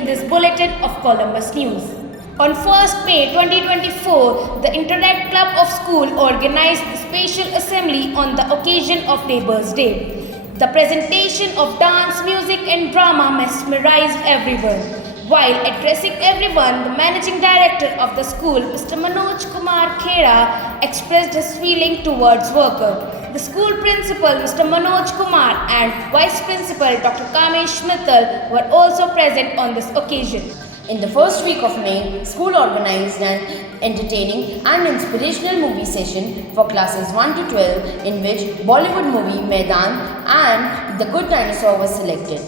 in this bulletin of Columbus News. On 1st May 2024, the Interact Club of School organized the special assembly on the occasion of Labour's Day. The presentation of dance, music and drama mesmerized everyone. While addressing everyone, the managing director of the school, Mr. Manoj Kumar Khera, expressed his feeling towards worker. The school principal, Mr. Manoj Kumar, and vice principal, Dr. Kamesh Mittal, were also present on this occasion. In the first week of May, school organized an entertaining and inspirational movie session for classes 1 to 12 in which Bollywood movie Maidan and The Good Dinosaur was selected.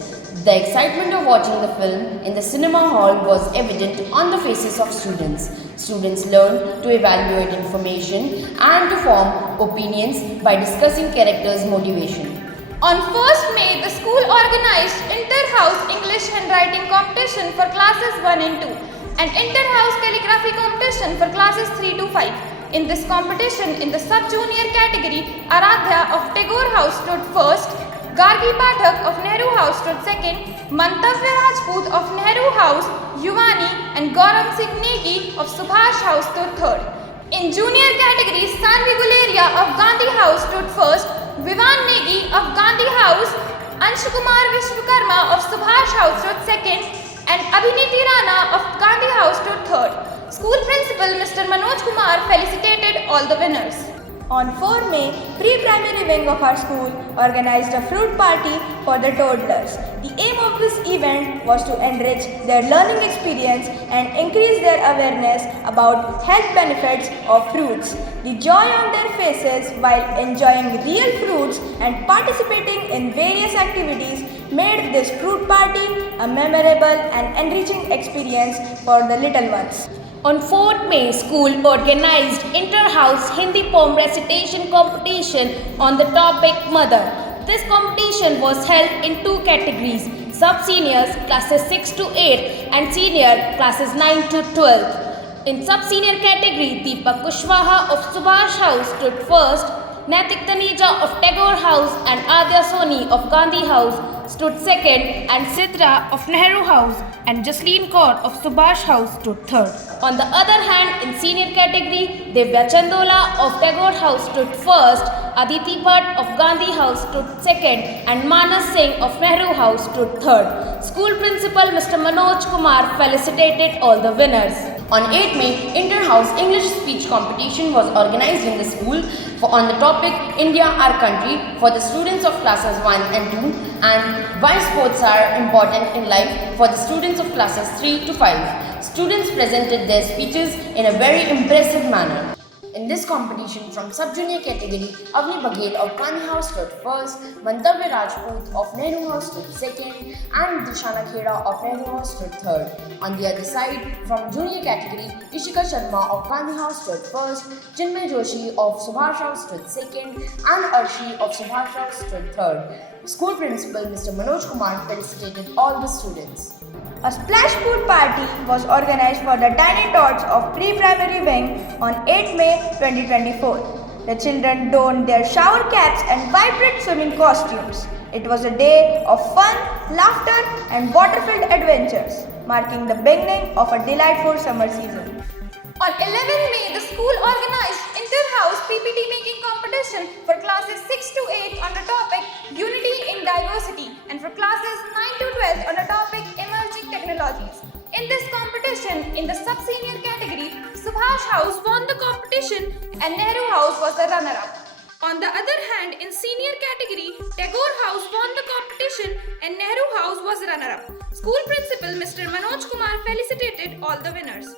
The excitement of watching the film in the cinema hall was evident on the faces of students. Students learned to evaluate information and to form opinions by discussing characters' motivation. On 1st May, the school organized Inter-House English Handwriting Competition for classes 1 and 2 and Inter-House Calligraphy Competition for classes 3 to 5. In this competition, in the sub-junior category, Aradhya of Tagore House stood first, Gargi Pathak of Nehru House stood second, Mantavya Rajput of Nehru House, Yuvani and Gaurav Singh Negi of Subhash House stood third. In junior category, Sanvi Guleria of Gandhi House stood first, Vivan Negi of Gandhi House, Anshukumar Vishwakarma of Subhash House stood second and Abhiniti Rana of Gandhi House stood third. School principal Mr. Manoj Kumar felicitated all the winners. On 4 May, pre-primary wing of our school organized a fruit party for the toddlers. The aim of this event was to enrich their learning experience and increase their awareness about health benefits of fruits. The joy on their faces while enjoying real fruits and participating in various activities made this fruit party a memorable and enriching experience for the little ones. On 4th May, school organized Inter-House Hindi poem recitation competition on the topic Mother. This competition was held in two categories, sub-seniors classes 6 to 8 and senior classes 9 to 12. In sub-senior category, Deepak Kushwaha of Subhash House stood first, Naitik Taneja of Tagore House and Adya Soni of Gandhi House stood second and Sidra of Nehru House and Jasleen Kaur of Subhash House stood third. On the other hand, in senior category, Devya Chandola of Tagore House stood first, Aditi Bhatt of Gandhi House stood second and Manas Singh of Nehru House stood third. School principal Mr. Manoj Kumar felicitated all the winners. On 8 May, Inter-House English Speech Competition was organized in the school on the topic India Our Country for the students of classes 1 and 2 and why sports are important in life for the students of classes 3 to 5. Students presented their speeches in a very impressive manner. In this competition from sub-junior category, Avni Baghel of Gandhi House stood first, Mantavya Rajput of Nehru House stood second and Dishana Khera of Nehru House stood third. On the other side, from junior category, Ishika Sharma of Gandhi House stood first, Chinmay Joshi of Subhash House stood second and Arshi of Subhash House stood third. School principal Mr. Manoj Kumar felicitated all the students. A splash pool party was organized for the tiny tots of pre-primary wing on 8 May 2024. The children donned their shower caps and vibrant swimming costumes. It was a day of fun, laughter and water-filled adventures, marking the beginning of a delightful summer season. On 11 May, the school organized Inter-House PPT making competition for classes 6 to 8 on the topic Unity in Diversity and for classes 9 to 12 on the topic Emerging Technologies. In this competition, in the sub-senior category, Subhash House won the competition and Nehru House was the runner-up. On the other hand, in senior category, Tagore House won the competition and Nehru House was runner-up. School principal Mr. Manoj Kumar felicitated all the winners.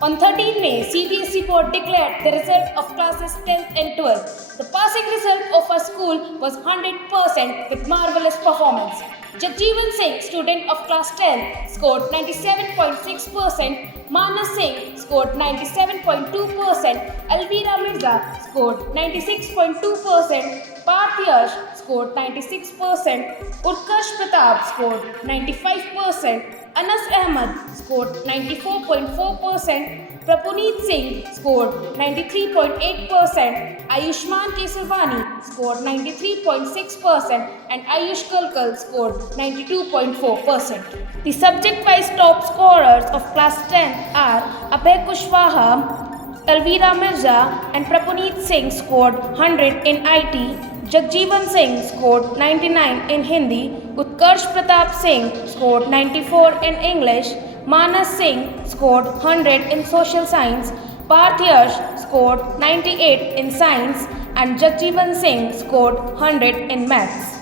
On 13 May, CBSE board declared the result of classes 10th and 12th. The passing result of our school was 100% with marvelous performance. Jagjeevan Singh, student of class 10, scored 97.6%, Manas Singh scored 97.2%, Alvira Mirza scored 96.2%, Parth Yash scored 96%, Utkarsh Pratap scored 95%, Anas Ahmad scored 94.4%, Prapuneet Singh scored 93.8%, Ayushman Kesavani scored 93.6%, and Ayush Kalkal scored 92.4%. The subject-wise top scorers of class 10 are Abhay Kushwaha, Alvira Mirza, and Prapuneet Singh scored 100 in IT. Jagjeevan Singh scored 99 in Hindi, Utkarsh Pratap Singh scored 94 in English, Manas Singh scored 100 in Social Science, Parth Yash scored 98 in Science, and Jagjeevan Singh scored 100 in Maths.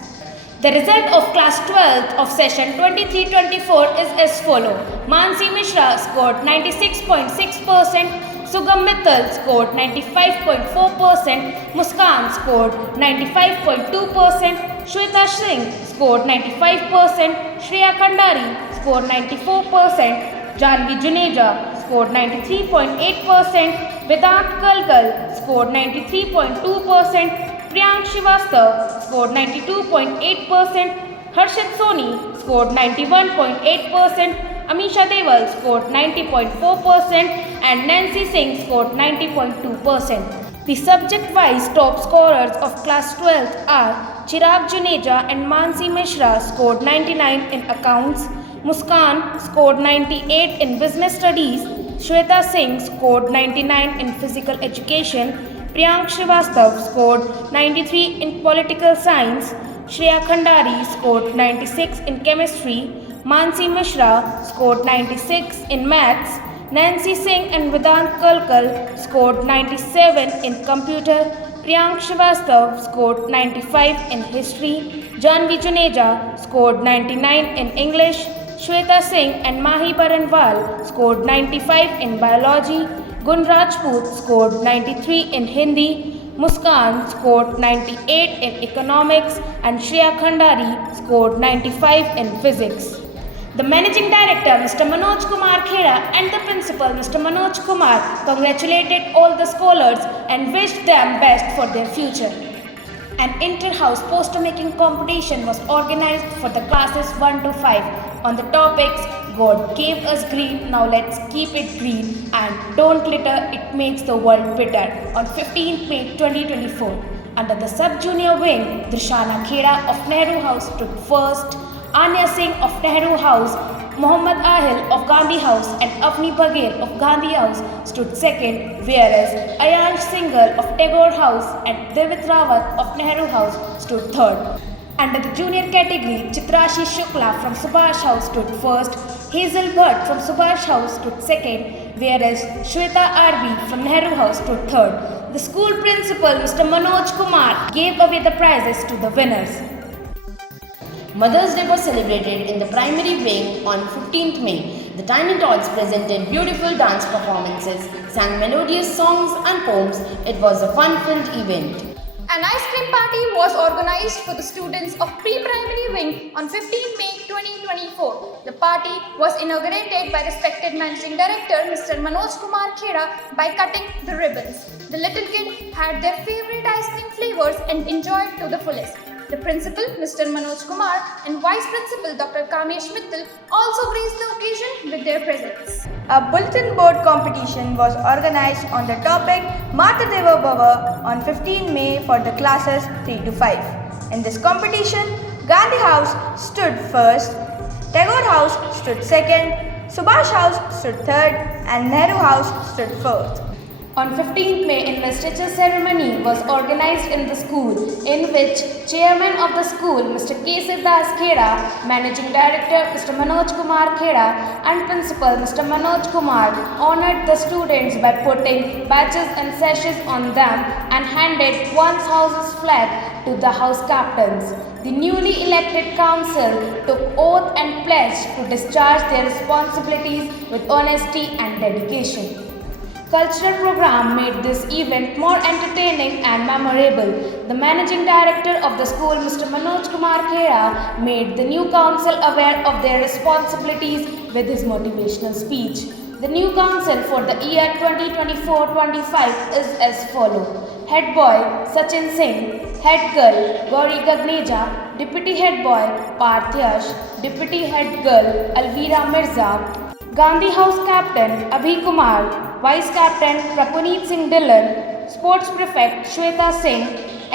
The result of class 12th of session 23-24 is as follows. Mansi Mishra scored 96.6%, Sugam Mittal scored 95.4%, Muskan scored 95.2%, Shweta Singh scored 95%, Shreya Khandari scored 94%, Janvi Juneja scored 93.8%, Vedant Kalkal scored 93.2%, Priyank Srivastav scored 92.8%, Harshit Soni scored 91.8%, Amisha Deval scored 90.4%, and Nancy Singh scored 90.2%. The subject-wise top scorers of class 12th are Chirag Juneja and Mansi Mishra scored 99 in accounts, Muskan scored 98 in business studies, Shweta Singh scored 99 in physical education, Priyank Srivastav scored 93 in political science, Shreya Khandari scored 96 in chemistry, Mansi Mishra scored 96 in maths, Nancy Singh and Vedant Kalkal scored 97 in computer, Priyank Srivastav scored 95 in history, Janvi Juneja scored 99 in English, Shweta Singh and Mahi Baranwal scored 95 in biology, Gun Rajput scored 93 in Hindi, Muskan scored 98 in economics, and Shreya Khandari scored 95 in physics. The Managing Director, Mr. Manoj Kumar Khera, and the Principal, Mr. Manoj Kumar, congratulated all the scholars and wished them best for their future. An inter-house poster-making competition was organized for the classes 1 to 5 on the topics God gave us green, now let's keep it green, and don't litter, it makes the world better on 15th May 2024. Under the sub-junior wing, Drishana Khera of Nehru House took first, Anya Singh of Nehru House, Mohammad Ahil of Gandhi House, and Avni Baghel of Gandhi House stood second, whereas Ayansh Singhal of Tagore House and Devit Rawat of Nehru House stood third. Under the junior category, Chitrashi Shukla from Subhash House stood first, Hazel Bhatt from Subhash House stood second, whereas Shweta Arbi from Nehru House stood third. The school principal, Mr. Manoj Kumar, gave away the prizes to the winners. Mother's Day was celebrated in the primary wing on 15th May. The Tiny Tots presented beautiful dance performances, sang melodious songs and poems. It was a fun-filled event. An ice cream party was organized for the students of pre-primary wing on 15 May 2024. The party was inaugurated by respected Managing Director Mr. Manoj Kumar Khera by cutting the ribbons. The little kids had their favorite ice cream flavors and enjoyed to the fullest. The principal, Mr. Manoj Kumar, and Vice Principal, Dr. Kamesh Mittal, also graced the occasion with their presence. A bulletin board competition was organized on the topic Mata Deva Bhava on 15 May for the classes 3 to 5. In this competition, Gandhi House stood first, Tagore House stood second, Subhash House stood third, and Nehru House stood fourth. On 15th May, investiture ceremony was organized in the school, in which Chairman of the school, Mr. Kesar Das Khera, Managing Director, Mr. Manoj Kumar Khera, and Principal, Mr. Manoj Kumar, honored the students by putting badges and sashes on them and handed one's house's flag to the house captains. The newly elected council took oath and pledged to discharge their responsibilities with honesty and dedication. Cultural program made this event more entertaining and memorable. The Managing Director of the school, Mr. Manoj Kumar Khera, made the new council aware of their responsibilities with his motivational speech. The new council for the year 2024-25 is as follows. Head Boy Sachin Singh, Head Girl Gauri Gagneja, Deputy Head Boy Parth Yash, Deputy Head Girl Alvira Mirza, Gandhi House Captain Abhi Kumar, Vice Captain Prapuneet Singh Dillon, Sports Prefect Shweta Singh,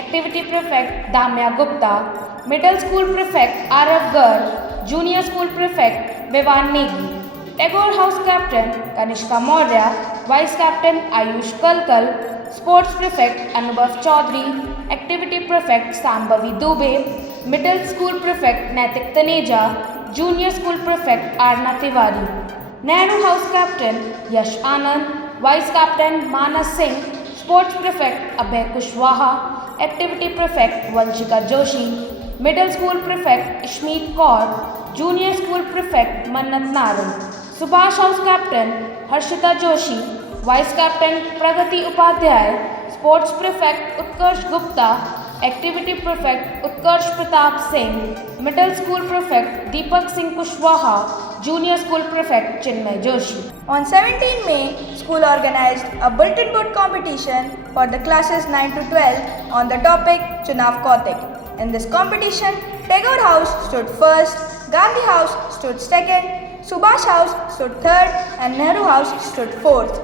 Activity Prefect Damya Gupta, Middle School Prefect Arav Garg, Junior School Prefect Vivan Negi, Tagore House Captain Kanishka Maurya, Vice Captain Ayush Kalkal, Sports Prefect Anubhav Chaudhary, Activity Prefect Sambhavi Dubey, Middle School Prefect Naitik Taneja, Junior School Prefect Arna Tiwari, Nehru House Captain Yash Anand, Vice Captain Manas Singh, Sports Prefect Abhay Kushwaha, Activity Prefect Vanshika Joshi, Middle School Prefect Ishmeet Kaur, Junior School Prefect Mannat Narang, Subhash House Captain Harshita Joshi, Vice Captain Pragati Upadhyay, Sports Prefect Utkarsh Gupta, Activity Prefect Utkarsh Pratap Singh, Middle School Prefect Deepak Singh Kushwaha, Junior School Prefect Chinmay Joshi. On 17 May, school organized a bulletin board competition for the classes 9 to 12 on the topic Chunav Kautik. In this competition, Tagore House stood first, Gandhi House stood second, Subhash House stood third, and Nehru House stood fourth.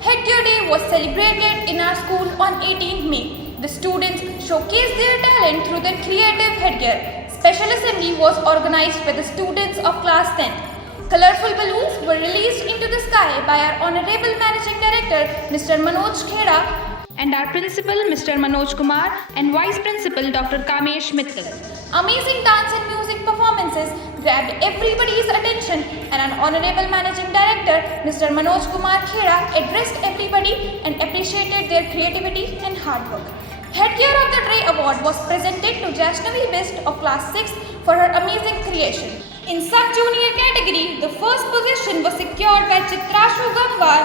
Headgear Day was celebrated in our school on 18th May. The students showcased their talent through their creative headgear. Special assembly was organized by the students of class 10. Colorful balloons were released into the sky by our Honorable Managing Director, Mr. Manoj Kheda, And our Principal, Mr. Manoj Kumar, and Vice Principal, Dr. Kamesh Mittal. Amazing dance and music performances grabbed everybody's attention, and our Honorable Managing Director, Mr. Manoj Kumar Kheda, addressed everybody and appreciated their creativity and hard work. Headgear of the Day Award was presented to Jaishnavi Best of Class 6 for her amazing creation. In sub-junior category, the first position was secured by Chitrashu Gangwar,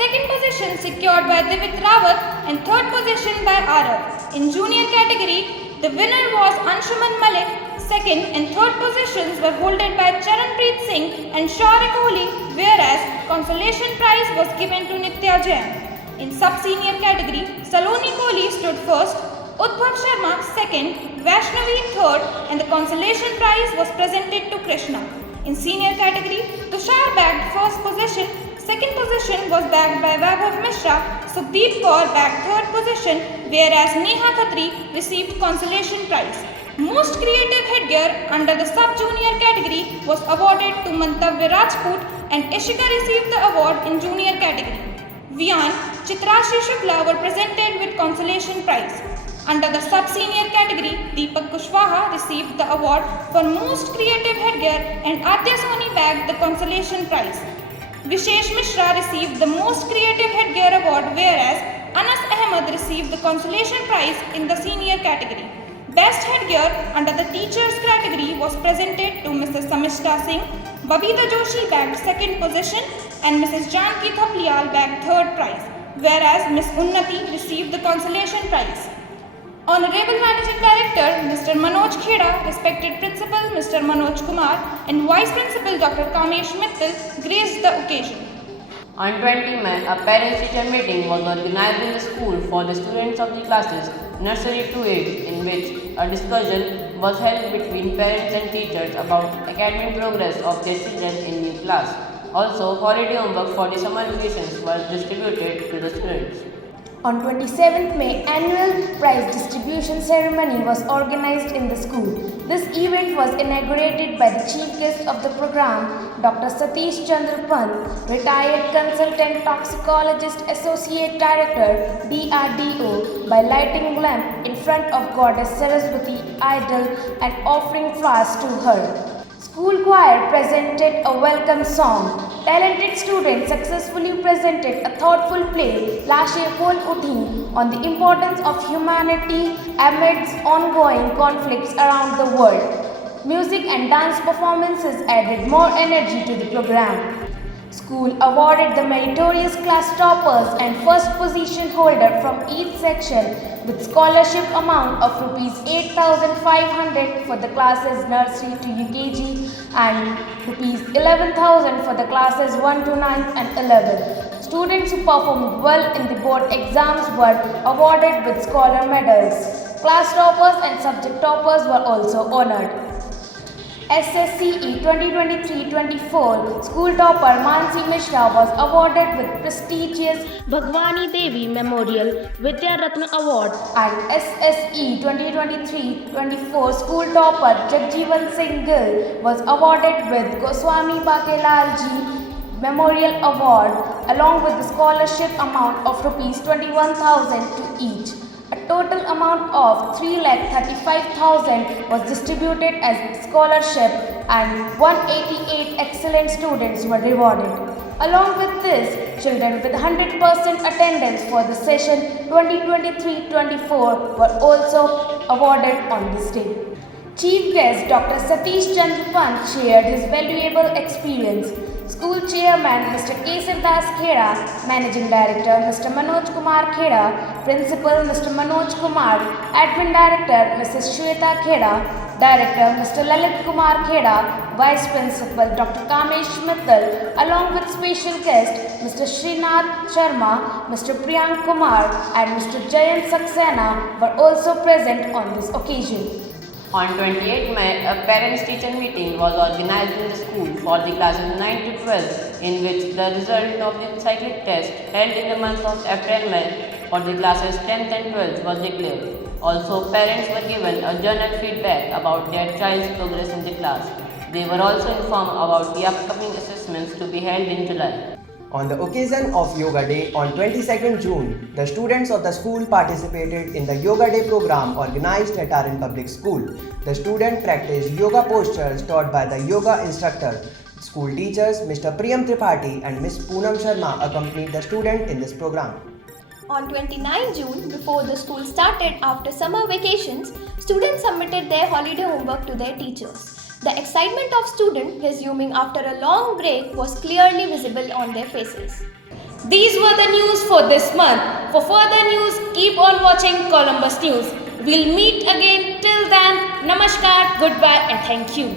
second position secured by Divit Rawat, and third position by Arav. In junior category, the winner was Anshuman Malik. Second and third positions were holded by Charanpreet Singh and Shaurik Kohli, whereas consolation prize was given to Nitya Jain. In sub-senior category, Saloni Kohli stood first, Udbhav Sharma second, Vaishnavi third, and the consolation prize was presented to Krishna. In senior category, Tushar bagged first position, second position was bagged by Vaibhav Mishra, Sukhdeep Kaur bagged third position, whereas Neha Khatri received consolation prize. Most creative headgear under the sub-junior category was awarded to Mantavya Rajput, and Ishika received the award in junior category. Vian, Chitrashi Shukla were presented with consolation prize. Under the sub-senior category, Deepak Kushwaha received the award for most creative headgear, and Adya Soni bagged the consolation prize. Vishesh Mishra received the most creative headgear award, whereas Anas Ahmed received the consolation prize in the senior category. Best headgear under the teachers category was presented to Mrs. Samishta Singh. Babita Joshi bagged second position, and Mrs. Janki Thapliyal bagged third prize, whereas Miss Unnati received the consolation prize. Honorable Managing Director Mr. Manoj Kheda, respected Principal Mr. Manoj Kumar, and Vice Principal Dr. Kamesh Mittal graced the occasion. On 20 May, a parents-teacher meeting was organized in the school for the students of the classes nursery to 8, in which a discussion was held between parents and teachers about academic progress of their children in new class. Also, holiday homework for the summer vacations was distributed to the students. On 27th May, annual prize distribution ceremony was organized in the school. This event was inaugurated by the chief guest of the program, Dr. Satish Chandra Pant, retired consultant toxicologist associate director, DRDO, by lighting lamp in front of Goddess Saraswati idol and offering flowers to her. School choir presented a welcome song. Talented students successfully presented a thoughtful play, Lashe Phol Uthi, on the importance of humanity amidst ongoing conflicts around the world. Music and dance performances added more energy to the program. School awarded the meritorious class toppers and first position holder from each section with scholarship amount of rupees 8,500 for the classes nursery to UKG and rupees 11,000 for the classes 1 to 9th and 11th. Students who performed well in the board exams were awarded with scholar medals. Class toppers and subject toppers were also honored. SSCE 2023-24 school topper Mansi Mishra was awarded with prestigious Bhagwani Devi Memorial Vidya Ratna Award, and SSE 2023-24 school topper Jagjeevan Singh Gill was awarded with Goswami Bakelal Ji Memorial Award along with the scholarship amount of rupees 21,000 to each. A total amount of 3,35,000 was distributed as scholarship and 188 excellent students were rewarded. Along with this, children with 100% attendance for the session 2023-24 were also awarded on this day. Chief guest Dr. Satish Chandra Pant shared his valuable experience. School Chairman Mr. Kesar Das Kheda, Managing Director Mr. Manoj Kumar Kheda, Principal Mr. Manoj Kumar, Admin Director Mrs. Shweta Kheda, Director Mr. Lalit Kumar Kheda, Vice Principal Dr. Kamesh Mittal, along with special guest Mr. Srinath Sharma, Mr. Priyank Kumar and Mr. Jayant Saxena were also present on this occasion. On 28 May, a parents-teacher meeting was organized in the school for the classes 9 to 12, in which the result of the cyclic test held in the month of April-May for the classes 10th and 12th was declared. Also, parents were given a journal feedback about their child's progress in the class. They were also informed about the upcoming assessments to be held in July. On the occasion of Yoga Day on 22nd June, the students of the school participated in the Yoga Day program organized at Taran Public School. The students practiced yoga postures taught by the yoga instructor. School teachers Mr. Priyam Tripathi and Ms. Poonam Sharma accompanied the student in this program. On 29 June, before the school started after summer vacations, students submitted their holiday homework to their teachers. The excitement of students resuming after a long break was clearly visible on their faces. These were the news for this month. For further news, keep on watching Columbus News. We'll meet again. Till then, namaskar, goodbye and thank you.